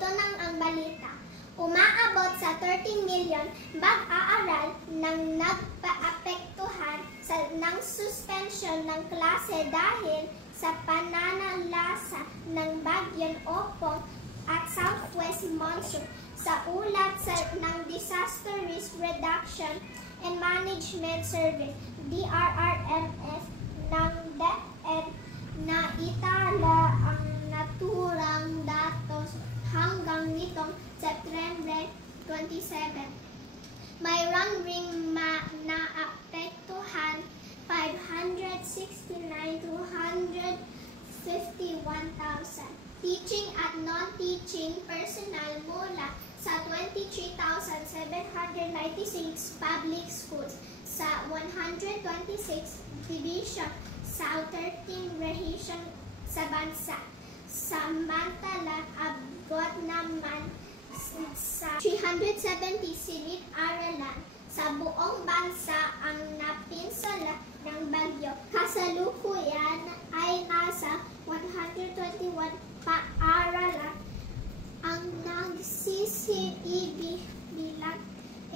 ito nang ang balita. Umaabot sa 13 million mag-aaral nang nagpaapektuhan ng suspension ng klase dahil sa pananalasa ng Bagyong Ompong at Southwest Monsoon. Sa ulat ng Disaster Risk Reduction and Management Service, DRRMS, ng DepEd na itala ang naturang datos hanggang nitong September 27. Mayroon ring naapektuhan 569,251,000 teaching at non-teaching personnel mula sa 23,796 public schools sa 126 division sa 13 region sa bansa. Samantalang abot naman sa 370 silid-aralan sa buong bansa ang napinsala ng bagyo. Kasalukuyan ay nasa 121 paaralan ang nagsisiibig bilang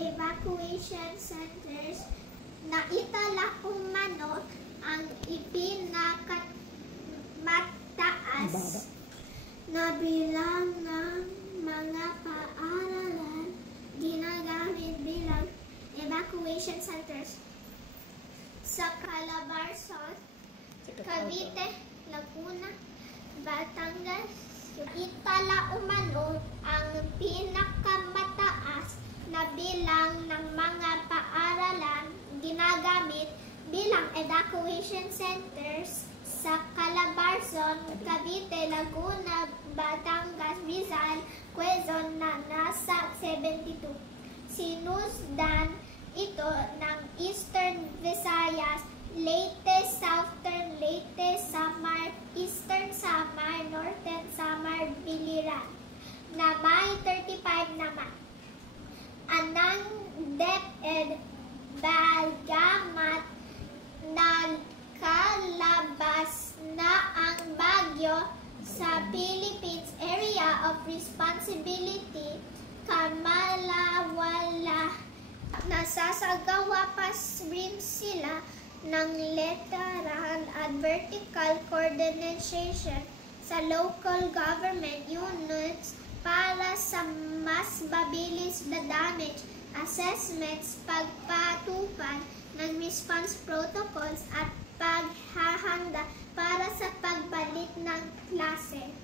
evacuation centers na itala umano ang ipinakamataas na bilang ng mga paaralan ginagamit bilang evacuation centers sa Calabarzon, Cavite, Laguna, Batangas. Itala umano ang pinakamataas na bilang ng mga paaralan ginagamit bilang evacuation centers sa Calabarzon, Cavite, Laguna, Batangas, Rizal, Quezon na nasa 72. Sinusdan ito ng Eastern Visayas, Leyte, Southern Leyte, Samar, Eastern Samar, Northern Samar, Biliran na may 35 naman. Anang DepEd bagamat nagkalabas na ang bagyo sa Philippines Area of Responsibility, kamalawala nasasagawa pa rin sila ng lateral at vertical coordination sa local government units para sa mas mabilis na damage assessments, pagpatupad ng response protocols at paghahanda para sa pagbalik ng klase.